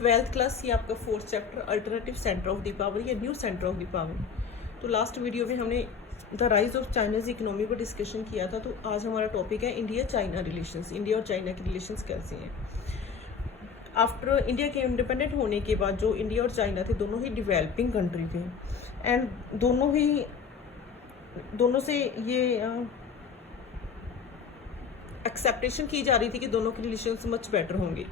Twelfth class ये आपका fourth chapter alternative centre of the power या new centre of the power. तो last video में हमने the rise of China's economy पर डिस्कशन किया था। तो आज हमारा टॉपिक है इंडिया चाइना रिलेशंस। इंडिया और चाइना के रिलेशंस कैसे हैं। आफ्टर इंडिया के इंडिपेंडेंट होने के बाद जो इंडिया और चाइना थे दोनों ही डेवलपिंग कंट्री थे एंड दोनों से ये एक्सेप्टेशन की जा रही थी कि दोनों के रिलेशंस मच बेटर होंगे।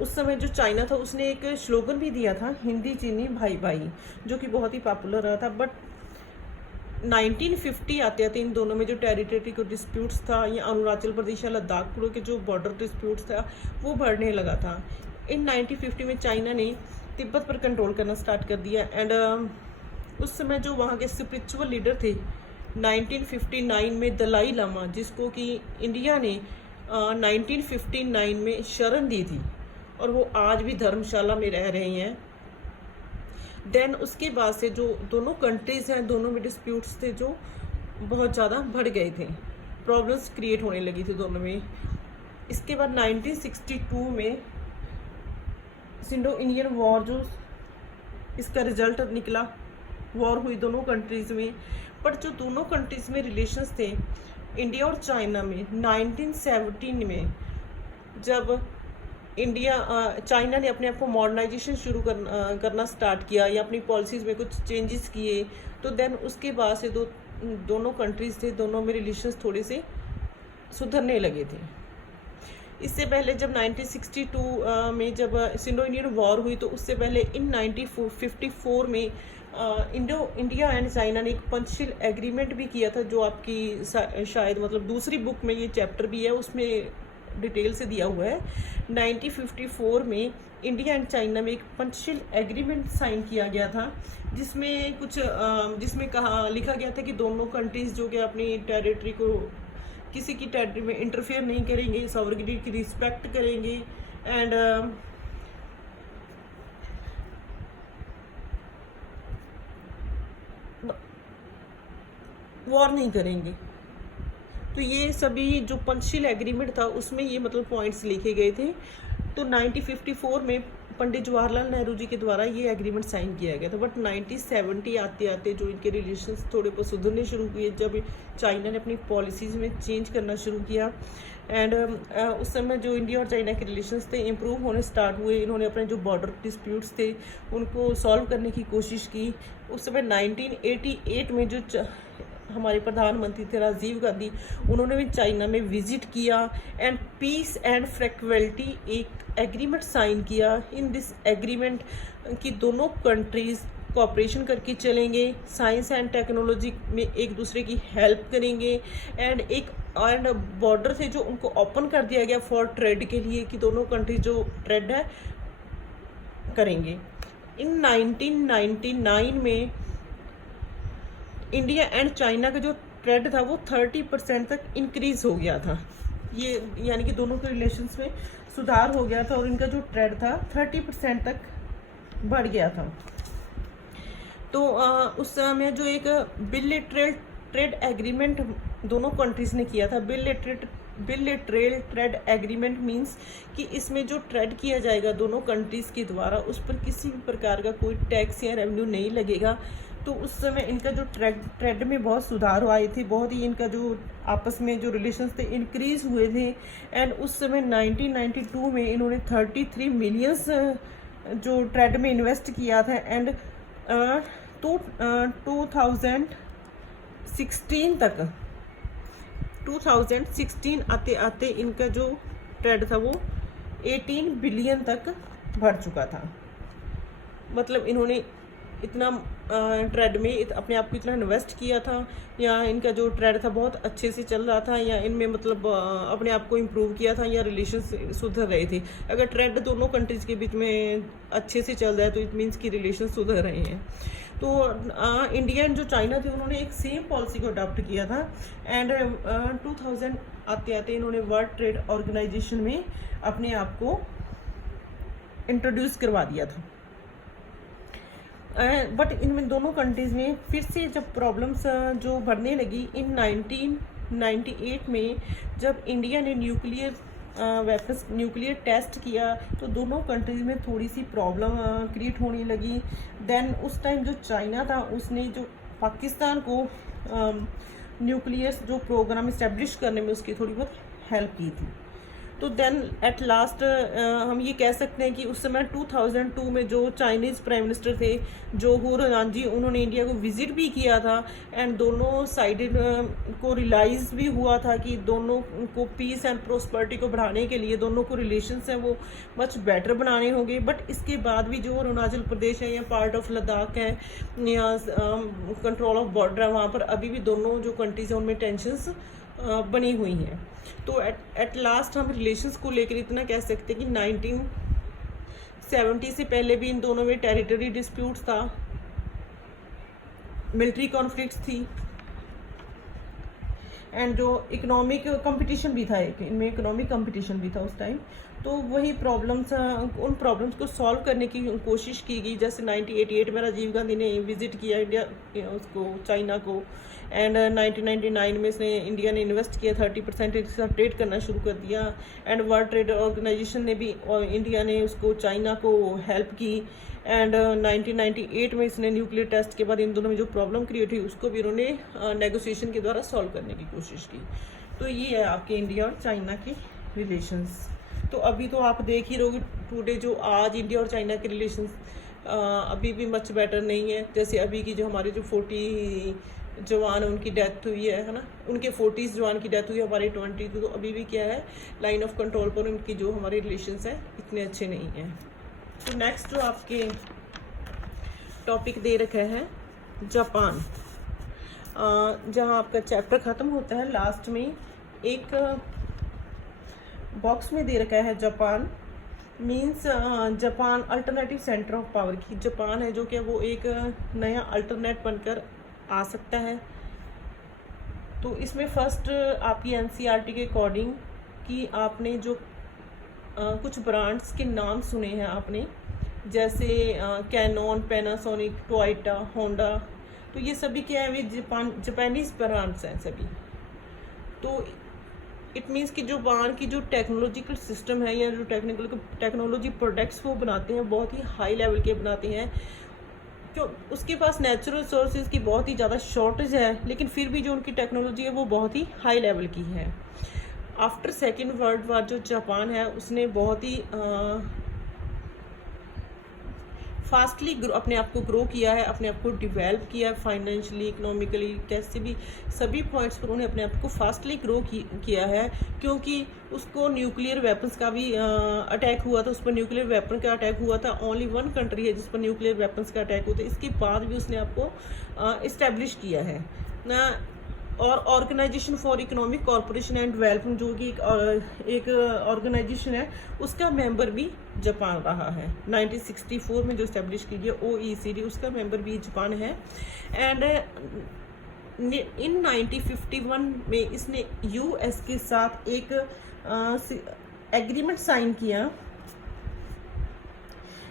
उस समय जो चाइना था उसने एक स्लोगन भी दिया था, हिंदी चीनी भाई भाई, जो कि बहुत ही पॉपुलर रहा था। बट 1950 आते आते इन दोनों में जो टेरिटरी को डिस्प्यूट्स था या अरुणाचल प्रदेश या लद्दाख के जो बॉर्डर डिस्प्यूट्स था वो बढ़ने लगा था। इन 1950 में चाइना ने तिब्बत पर कंट्रोल करना स्टार्ट कर दिया एंड उस समय जो वहाँ के स्पिरिचुअल लीडर थे 1959 में दलाई लामा, जिसको कि इंडिया ने 1959 में शरण दी थी और वो आज भी धर्मशाला में रह रहे हैं। देन उसके बाद से जो दोनों कंट्रीज़ हैं दोनों में डिस्प्यूट्स थे जो बहुत ज़्यादा बढ़ गए थे, प्रॉब्लम्स क्रिएट होने लगी थी दोनों में। इसके बाद 1962 में सिंडो इंडियन वॉर जो इसका रिजल्ट निकला, वॉर हुई दोनों कंट्रीज़ में। बट जो दोनों कंट्रीज़ में रिलेशंस थे इंडिया और चाइना में 1917 में जब चाइना ने अपने आप को मॉडर्नाइजेशन शुरू करना स्टार्ट किया या अपनी पॉलिसीज़ में कुछ चेंजेस किए, तो देन उसके बाद से दोनों कंट्रीज़ थे दोनों में रिलेशंस थोड़े से सुधरने लगे थे। इससे पहले जब 1962 में जब सिंडो इंडियन वॉर हुई तो उससे पहले इन 1954 में इंडिया एंड चाइना ने एक पंचशील एग्रीमेंट भी किया था, जो आपकी शायद मतलब दूसरी बुक में ये चैप्टर भी है उसमें डिटेल से दिया हुआ है। 1954 में इंडिया एंड चाइना में एक पंचशील एग्रीमेंट साइन किया गया था जिसमें लिखा गया था कि दोनों कंट्रीज जो कि अपनी टेरिटरी को किसी की टेरिटरी में इंटरफेयर नहीं करेंगे, सॉवरेनिटी की रिस्पेक्ट करेंगे एंड वॉर नहीं करेंगे। तो ये सभी जो पंचशील एग्रीमेंट था उसमें ये मतलब पॉइंट्स लिखे गए थे। तो 1954 में पंडित जवाहरलाल नेहरू जी के द्वारा ये एग्रीमेंट साइन किया गया था। बट 1970 आते आते जो इनके रिलेशंस थोड़े बहुत सुधरने शुरू हुए जब चाइना ने अपनी पॉलिसीज़ में चेंज करना शुरू किया एंड उस समय जो इंडिया और चाइना के रिलेशंस थे इम्प्रूव होने स्टार्ट हुए। इन्होंने अपने जो बॉर्डर डिस्प्यूट्स थे उनको सॉल्व करने की कोशिश की। उस समय 1988 में जो हमारे प्रधानमंत्री थे राजीव गांधी, उन्होंने भी चाइना में विजिट किया एंड पीस एंड फ्रैक्वेलिटी एक एग्रीमेंट साइन किया। इन दिस एग्रीमेंट की दोनों कंट्रीज़ कोऑपरेशन करके चलेंगे, साइंस एंड टेक्नोलॉजी में एक दूसरे की हेल्प करेंगे एंड बॉर्डर थे जो उनको ओपन कर दिया गया फॉर ट्रेड के लिए कि दोनों कंट्री जो ट्रेड है करेंगे। इन 1999 में इंडिया एंड चाइना का जो ट्रेड था वो 30% तक इंक्रीज हो गया था। ये यानी कि दोनों के रिलेशंस में सुधार हो गया था और इनका जो ट्रेड था 30% तक बढ़ गया था। तो उस समय जो एक बिलेटरल ट्रेड एग्रीमेंट दोनों कंट्रीज ने किया था, बिलेटरल ट्रेड एग्रीमेंट मींस कि इसमें जो ट्रेड किया जाएगा दोनों कंट्रीज़ के द्वारा उस पर किसी भी प्रकार का कोई टैक्स या रेवेन्यू नहीं लगेगा। तो उस समय इनका जो ट्रेड में बहुत सुधार आए थे, बहुत ही इनका जो आपस में जो रिलेशंस थे इंक्रीज हुए थे एंड उस समय 1992 में इन्होंने 33 मिलियंस जो ट्रेड में इन्वेस्ट किया था एंड 2016 आते आते इनका जो ट्रेड था वो 18 बिलियन तक बढ़ चुका था। मतलब इन्होंने इतना ट्रेड में अपने आप को इतना इन्वेस्ट किया था या इनका जो ट्रेड था बहुत अच्छे से चल रहा था या इनमें मतलब अपने आप को इम्प्रूव किया था या रिलेशंस सुधर रहे थे। अगर ट्रेड दोनों कंट्रीज़ के बीच में अच्छे से चल रहा है तो इट मीन्स कि रिलेशन सुधर रहे हैं। तो इंडिया एंड जो चाइना थे उन्होंने एक सेम पॉलिसी को अडॉप्ट किया था एंड 2000 आते आते इन्होंने वर्ल्ड ट्रेड ऑर्गेनाइजेशन में अपने आप को इंट्रोड्यूस करवा दिया था। बट इनमें दोनों कंट्रीज़ में फिर से जब प्रॉब्लम्स जो बढ़ने लगी इन 1998 में जब इंडिया ने न्यूक्लियर वेपन्स न्यूक्लियर टेस्ट किया तो दोनों कंट्रीज में थोड़ी सी प्रॉब्लम क्रिएट होने लगी। देन उस टाइम जो चाइना था उसने जो पाकिस्तान को न्यूक्लियर जो प्रोग्राम इस्टेब्लिश करने में उसकी थोड़ी बहुत हेल्प की थी। तो देन एट लास्ट हम ये कह सकते हैं कि उस समय 2002 में जो चाइनीज़ प्राइम मिनिस्टर थे जोहू रंजी, उन्होंने इंडिया को विज़िट भी किया था एंड दोनों साइड को रियलाइज़ भी हुआ था कि दोनों को पीस एंड प्रोस्पेरिटी को बढ़ाने के लिए दोनों को रिलेशंस हैं वो मच बेटर बनाने होंगे। बट इसके बाद भी जो अरुणाचल प्रदेश है या पार्ट ऑफ लद्दाख है या कंट्रोल ऑफ बॉर्डर है, वहाँ पर अभी भी दोनों जो कंट्रीज हैं उनमें टेंशंस बनी हुई हैं। तो एट लास्ट हम रिलेशंस को लेकर इतना कह सकते हैं कि 1970 से पहले भी इन दोनों में टेरिटरी डिस्प्यूट्स था, मिलिट्री कॉन्फ्लिक्ट्स थी एंड जो इकोनॉमिक कंपटीशन भी था, इनमें इकोनॉमिक कंपटीशन भी था उस टाइम। तो वही प्रॉब्लम्स, उन प्रॉब्लम्स को सॉल्व करने की कोशिश की गई। जैसे 1988 में राजीव गांधी ने विजिट किया इंडिया उसको चाइना को एंड 1999 में इसने इंडिया ने इन्वेस्ट किया 30% इसका ट्रेड करना शुरू कर दिया एंड वर्ल्ड ट्रेड ऑर्गेनाइजेशन ने भी इंडिया ने उसको चाइना को हेल्प की एंड 1998 में इसने न्यूक्लियर टेस्ट के बाद इन दोनों में जो प्रॉब्लम क्रिएट हुई उसको भी उन्होंने नेगोशिएशन के द्वारा सॉल्व करने की कोशिश की। तो ये है आपके इंडिया और चाइना के रिलेशंस। तो अभी तो आप देख ही रहोगे टुडे जो आज इंडिया और चाइना के रिलेशंस अभी भी मच बेटर नहीं है। जैसे अभी की जो हमारे जो 40 जवान उनकी डेथ हुई है ना, उनके 40 जवान की डेथ हुई है, हमारे 20 तो अभी भी क्या है लाइन ऑफ कंट्रोल पर उनकी जो हमारे रिलेशंस हैं इतने अच्छे नहीं हैं। तो नेक्स्ट जो आपके टॉपिक दे रखा है जापान, जहां आपका चैप्टर ख़त्म होता है लास्ट में एक बॉक्स में दे रखा है Japan means Japan alternative centre of power की जापान है जो कि वो एक नया अल्टरनेट बनकर आ सकता है। तो इसमें फर्स्ट आपकी एनसीईआरटी के अकॉर्डिंग कि आपने जो कुछ ब्रांड्स के नाम सुने हैं आपने, जैसे कैनन, पैनासोनिक, टोयोटा, होंडा, तो ये सभी क्या है, वे जापानीज ब्रांड्स हैं सभी। तो इट मीन्स कि जो बाहर की जो टेक्नोलॉजिकल सिस्टम है या जो टेक्नोलॉजी प्रोडक्ट्स वो बनाते हैं बहुत ही हाई लेवल के बनाते हैं, क्यों उसके पास नेचुरल रिसोर्सेज की बहुत ही ज़्यादा शॉर्टेज है, लेकिन फिर भी जो उनकी टेक्नोलॉजी है वो बहुत ही हाई लेवल की है। आफ्टर सेकेंड वर्ल्ड वार जो जापान है उसने बहुत ही फास्टली अपने आप को ग्रो किया है, अपने आप को डिवेल्प किया है, फाइनेंशियली, इकोनॉमिकली, कैसे भी सभी पॉइंट्स पर उन्हें अपने आप को फास्टली ग्रो किया है। क्योंकि उसको न्यूक्लियर वेपन्स का भी अटैक हुआ था, उस पर न्यूक्लियर वेपन का अटैक हुआ था। ओनली वन कंट्री है जिस पर न्यूक्लियर वेपन्स का अटैक हुआ था, इसके बाद भी उसने आपको इस्टेब्लिश किया है ना। और organisation for economic corporation and development जो कि एक ऑर्गेनाइजेशन है उसका मेंबर भी जापान रहा है। 1964 में जो इस्टेब्लिश की गई OECD उसका मेंबर भी जापान है। एंड इन 1951 में इसने US के साथ एक एग्रीमेंट साइन किया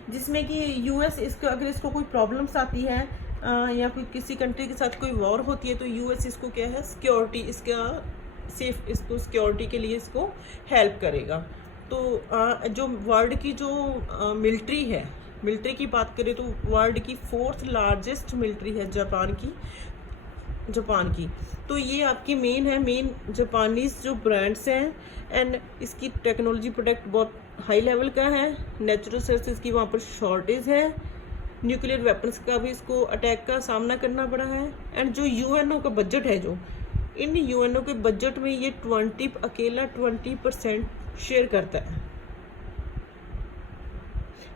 जिसमें कि US इसको अगर इसको कोई प्रॉब्लम्स आती है या कोई किसी कंट्री के साथ कोई वॉर होती है तो US इसको क्या है सिक्योरिटी, इसका सेफ, इसको सिक्योरिटी के लिए इसको हेल्प करेगा। तो जो वर्ल्ड की जो मिलिट्री है, मिलिट्री की बात करें तो वर्ल्ड की 4th लार्जेस्ट मिलिट्री है जापान की। तो ये आपकी मेन है, मेन जापानीज जो ब्रांड्स हैं एंड इसकी टेक्नोलॉजी प्रोडक्ट बहुत हाई लेवल का है। नेचुरल रिसोर्सेज की वहाँ पर शॉर्टेज है, न्यूक्लियर वेपन्स का भी इसको अटैक का सामना करना पड़ा है। एंड जो UNO का बजट है, जो इन UNO के बजट में ये अकेला 20% शेयर करता है।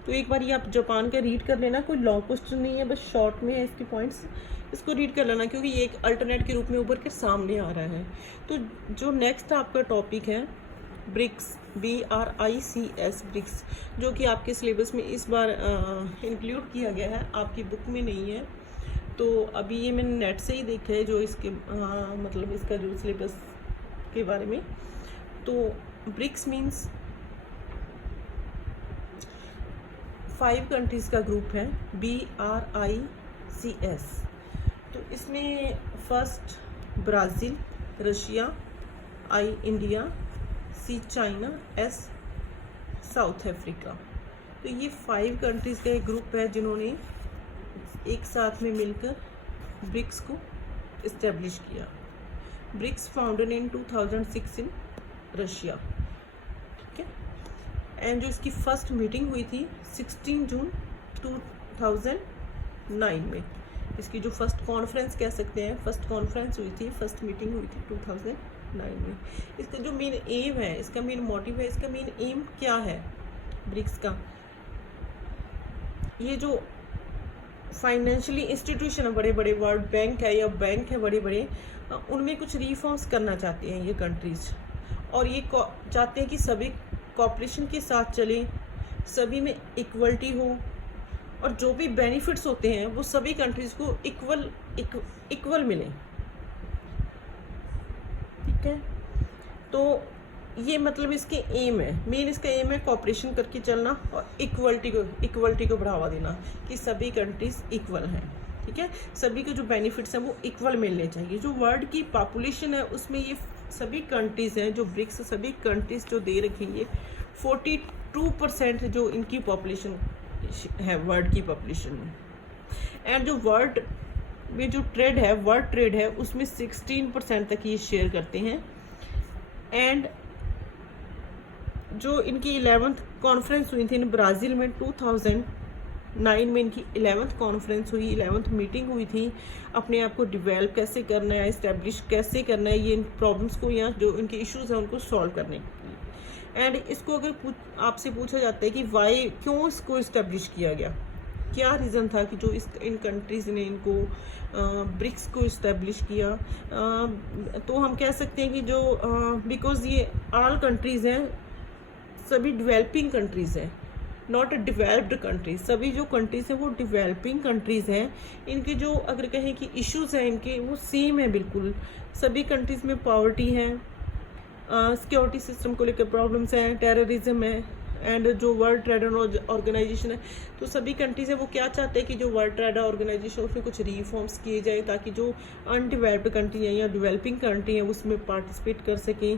तो एक बार ये आप जापान का रीड कर लेना, कोई लॉन्ग क्वेश्चन नहीं है, बस शॉर्ट में है इसके पॉइंट्स, इसको रीड कर लेना क्योंकि ये एक अल्टरनेट के रूप में उभर के सामने आ रहा है। तो जो नेक्स्ट आपका टॉपिक है ब्रिक्स, BRICS ब्रिक्स, जो कि आपके सिलेबस में इस बार इंक्लूड किया गया है, आपकी बुक में नहीं है। तो अभी ये मैंने नेट से ही देखा है जो इसके मतलब इसका जो सिलेबस के बारे में। तो ब्रिक्स मीन्स 5 कंट्रीज़ का ग्रुप है BRICS। तो इसमें first Brazil, Russia, India, C China, S south Africa. तो ये 5 कंट्रीज़ का एक ग्रुप है जिन्होंने एक साथ में मिलकर ब्रिक्स को इस्टेब्लिश किया। BRICS founded in 2006 in Russia, ठीक है। एंड जो इसकी फर्स्ट मीटिंग हुई थी 16 जून 2009 में। इसकी जो फर्स्ट कॉन्फ्रेंस कह सकते हैं, फर्स्ट कॉन्फ्रेंस हुई थी, फर्स्ट मीटिंग हुई थी 2009 में। इसका जो मेन एम है, इसका मेन मोटिव है, इसका मेन एम क्या है ब्रिक्स का, ये जो फाइनेंशियली इंस्टीट्यूशन है, बड़े बड़े वर्ल्ड बैंक है या बैंक है बड़े बड़े, उनमें कुछ रिफॉर्म्स करना चाहते हैं ये कंट्रीज, और ये चाहते हैं कि सभी कॉपरेशन के साथ चलें, सभी में इक्वलिटी हो, और जो भी बेनिफिट्स होते हैं वो सभी कंट्रीज को इक्वल मिलें, ठीक है। तो ये मतलब इसके एम है, मेन इसका एम है कॉपरेशन करके चलना और इक्वलिटी को बढ़ावा देना कि सभी कंट्रीज इक्वल हैं, ठीक है। सभी को जो बेनिफिट्स हैं वो इक्वल मिलने चाहिए। जो वर्ल्ड की पॉपुलेशन है उसमें ये सभी कंट्रीज हैं, जो ब्रिक्स सभी कंट्रीज जो दे रखेंगे 42% जो इनकी पॉपुलेशन है वर्ल्ड की पॉपुलेशन में। एंड जो वर्ल्ड में जो ट्रेड है, वर्ल्ड ट्रेड है, उसमें 16% तक ये शेयर करते हैं। एंड जो इनकी 11th कॉन्फ्रेंस हुई थी इन ब्राज़ील में 2009 में, इनकी 11th कॉन्फ्रेंस हुई, 11th मीटिंग हुई थी। अपने आप को डिवेल्प कैसे करना है, इस्टेब्लिश कैसे करना है, ये इन प्रॉब्लम्स को या जो इनके इश्यूज हैं उनको सॉल्व करने के लिए। एंड इसको अगर आपसे पूछा जाता है कि वाई, क्यों इसको इस्टेब्लिश किया गया, क्या रीज़न था कि जो इन कंट्रीज़ ने इनको ब्रिक्स को इस्टेब्लिश किया, तो हम कह सकते हैं कि जो बिकॉज ये ऑल कंट्रीज़ हैं, सभी डेवलपिंग कंट्रीज़ हैं, नॉट अ डेवलप्ड कंट्रीज। सभी जो कंट्रीज़ हैं वो डेवलपिंग कंट्रीज़ हैं। इनके जो अगर कहें कि इश्यूज़ हैं इनके वो सेम है बिल्कुल। सभी कंट्रीज़ में पॉवर्टी है, सिक्योरिटी सिस्टम को लेकर प्रॉब्लम्स हैं, टेररिज्म है, एंड जो वर्ल्ड ट्रेड ऑर्गेनाइजेशन है, तो सभी कंट्रीज़ हैं वो क्या चाहते हैं कि जो वर्ल्ड ट्रेड ऑर्गेनाइजेशन उसमें कुछ रिफॉर्म्स किए जाए ताकि जो अनडेवलप्ड कंट्री हैं या डेवलपिंग कंट्री हैं उसमें पार्टिसिपेट कर सकें।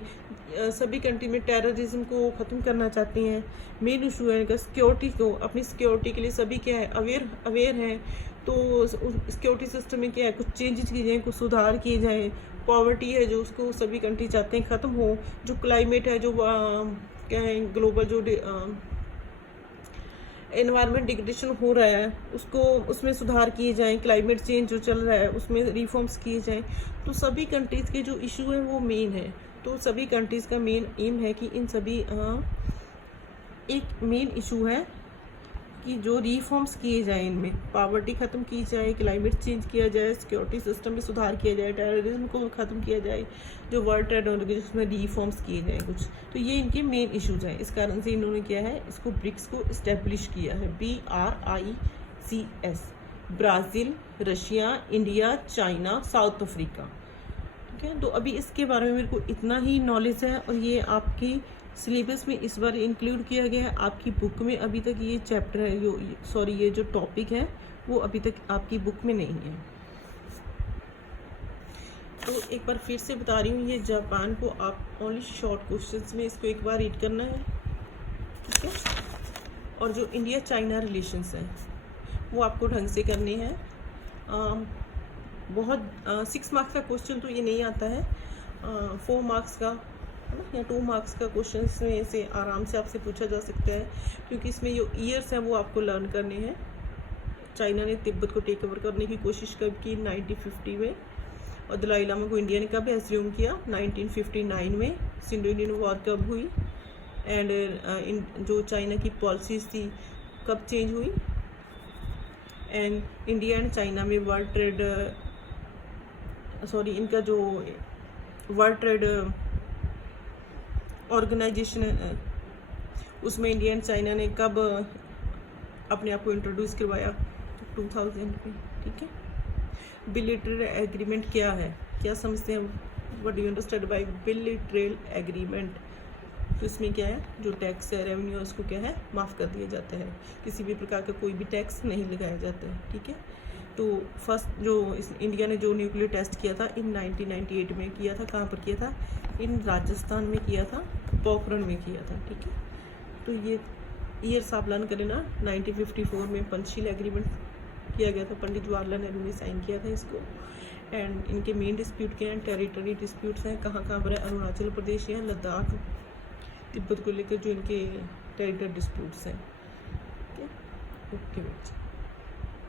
सभी कंट्री में टेररिज्म को ख़त्म करना चाहते हैं। मेन इशू है इनका सिक्योरिटी को, अपनी सिक्योरिटी के लिए सभी क्या है अवेयर हैं। तो सिक्योरिटी सिस्टम में क्या है, कुछ चेंजेस किए जाएँ, कुछ सुधार किए जाएँ। पॉवर्टी है जो उसको सभी कंट्री चाहते हैं ख़त्म हो। जो क्लाइमेट है, जो क्या है ग्लोबल जो एनवायरनमेंट डिग्रेडेशन हो रहा है उसको, उसमें सुधार किए जाएं। क्लाइमेट चेंज जो चल रहा है उसमें रिफॉर्म्स किए जाएं। तो सभी कंट्रीज़ के जो इशू हैं वो मेन है। तो सभी कंट्रीज़ का मेन एम है कि इन सभी एक मेन इशू है कि जो रिफॉर्म्स किए जाएं, इनमें पॉवर्टी ख़त्म की जाए, क्लाइमेट चेंज किया जाए, सिक्योरिटी सिस्टम में सुधार किया जाए, टेररिज्म को ख़त्म किया जाए, जो वर्ल्ड ट्रेड ऑर्गेनाइजेशन में रिफॉर्म्स किए जाएँ कुछ। तो ये इनके मेन इश्यूज हैं। इस कारण से इन्होंने क्या है, इसको ब्रिक्स को इस्टेब्लिश किया है, BRICS। Brazil, Russia, India, China, south Africa, ठीक है। तो अभी इसके बारे में मेरे को इतना ही नॉलेज है और ये आपकी सिलेबस में इस बार इंक्लूड किया गया है। आपकी बुक में अभी तक ये चैप्टर है, ये जो टॉपिक है वो अभी तक आपकी बुक में नहीं है। तो एक बार फिर से बता रही हूँ, ये जापान को आप ओनली शॉर्ट क्वेश्चंस में इसको एक बार रीड करना है, ठीक है। और जो इंडिया चाइना रिलेशंस हैं वो आपको ढंग से करने हैं। बहुत 6 मार्क्स का क्वेश्चन तो ये नहीं आता है, 4 मार्क्स का या 2 मार्क्स का क्वेश्चन में से आराम से आपसे पूछा जा सकता है, क्योंकि इसमें जो ईयर्स हैं वो आपको लर्न करने हैं। चाइना ने तिब्बत को टेक ओवर करने की कोशिश कब की, 1950 में, और दलाई लामा को इंडिया ने कब एज्यूम किया, 1959 में। सिंधु इंडियन वॉर कब हुई, एंड जो चाइना की पॉलिसीज थी कब चेंज हुई, एंड इंडिया एंड चाइना में वर्ल्ड ट्रेड इनका जो वर्ल्ड ट्रेड ऑर्गेनाइजेशन है उसमें इंडिया एंड चाइना ने कब अपने आप को इंट्रोड्यूस करवाया, 2000 में, ठीक है। बिलेटरल एग्रीमेंट क्या है, क्या समझते हैं, what do you understand by bilateral agreement. तो इसमें क्या है, जो टैक्स है, रेवेन्यू है, उसको क्या है, माफ़ कर दिया जाता है, किसी भी प्रकार का कोई भी टैक्स नहीं लगाया जाता है, ठीक है। तो फर्स्ट जो इंडिया ने जो न्यूक्लियर टेस्ट किया था इन 1998 में किया था, कहाँ पर किया था, इन राजस्थान में किया था। पोखरण में किया था, ठीक है। तो ये ईयर्स आप लर्न करें ना, 1954 में पंचशील एग्रीमेंट किया गया था, पंडित जवाहरलाल नेहरू ने साइन किया था इसको। एंड इनके मेन डिस्प्यूट क्या हैं, टेरिटरी डिस्प्यूट्स हैं, कहाँ कहाँ पर है, अरुणाचल प्रदेश या लद्दाख तिब्बत को लेकर जो इनके टेरिटरी डिस्प्यूट्स हैं। ओके बच्चे।